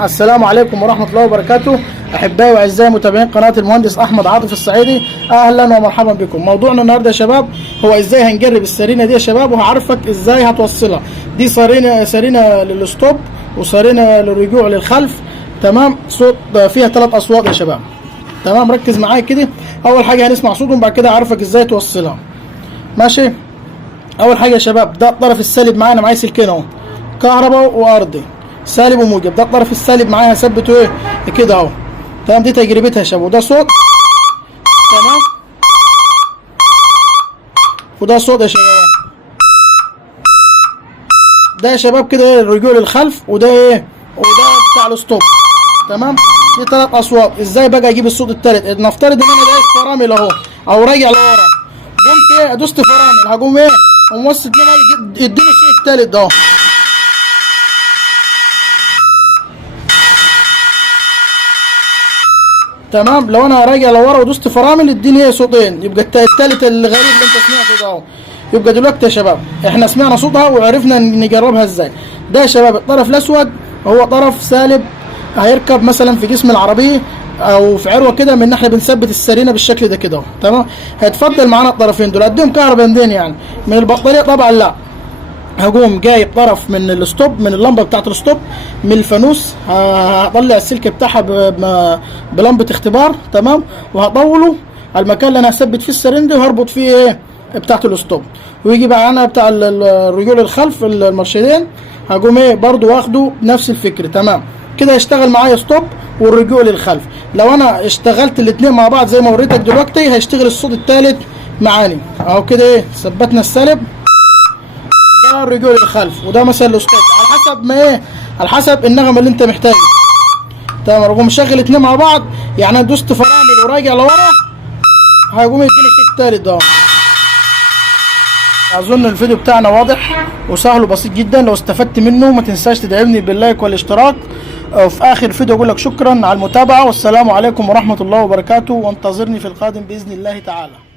الرحيم. السلام عليكم ورحمة الله وبركاته. أحبائي وأعزائي متابعين قناة المهندس أحمد عاطف الصعيدي، أهلا ومرحبا بكم. موضوعنا النهاردة يا شباب هو إزاي هنجرب السرينة دي يا شباب، وهعرفك إزاي هتوصلها. دي سرينة للستوب وسرينة للرجوع للخلف. تمام، صوت فيها 3 أصوات يا شباب. تمام، ركز معايا كده. أول حاجة هنسمع صوتهم، بعد كده هعرفك إزاي توصلها. ماشي. أول حاجة يا شباب، ده الطرف السالب معانا، معايا سلكين أهو، كهرباء وأرضي، سالب وموجب. ده الطرف السالب معايا هثبته ايه كده اهو. تمام، دي تجربتها يا شباب. وده صوت، تمام، وده صوت يا شباب. ده يا شباب كده ايه الرجوع للخلف، وده ايه، وده بتاع الستوب. تمام، دي 3 اصوات. ازاي بقى اجيب الصوت التالت؟ نفترض ان انا دايس فرامل اهو او راجع لورا، قمت ايه دوست فرامل، هقوم ايه وموصل يديني الصوت التالت ده. تمام، لو انا راجع لورا ودوست فرامل اديني ايه صوتين، يبقى التالت الغريب اللي انت سمعته ده اهو. يبقى دلوقتي يا شباب احنا سمعنا صوتها وعرفنا نجربها ازاي. ده يا شباب الطرف الاسود هو طرف سالب، هيركب مثلا في جسم العربيه او في عروه كده، من احنا بنثبت السرينه بالشكل ده كده اهو. تمام، هيتفضل معانا الطرفين دول، اديهم كهرباء منين يعني؟ من البطاريه طبعا لا، هقوم جايب طرف من الستوب، من اللمبه بتاعت الستوب، من الفانوس، هطلع السلك بتاعها بلمبه اختبار. تمام، وهطوله على المكان اللي انا هثبت فيه السرنج دي، وهربط فيه ايه بتاعت الستوب. ويجي بقى انا بتاع الرجوع للخلف المرشدين، هقوم ايه برضو واخده نفس الفكر. تمام، كده هيشتغل معايا ستوب والرجوع للخلف. لو انا اشتغلت الاثنين مع بعض زي ما وريتك دلوقتي، هيشتغل الصوت الثالث معاني اهو كده. ايه، ثبتنا السالب، ده الرجوع للخلف، وده مثلا الستوب، على حسب ما ايه، على حسب النغمه اللي انت محتاجها. تمام، اقوم مشغل 2 مع بعض، يعني انا دوست فرامل وراجع لورا، هيقوم يديني الصوت التالت ده. اظن الفيديو بتاعنا واضح وسهل وبسيط جدا. لو استفدت منه ما تنساش تدعمني باللايك والاشتراك. وفي اخر فيديو اقول لك شكرا على المتابعه، والسلام عليكم ورحمه الله وبركاته، وانتظرني في القادم باذن الله تعالى.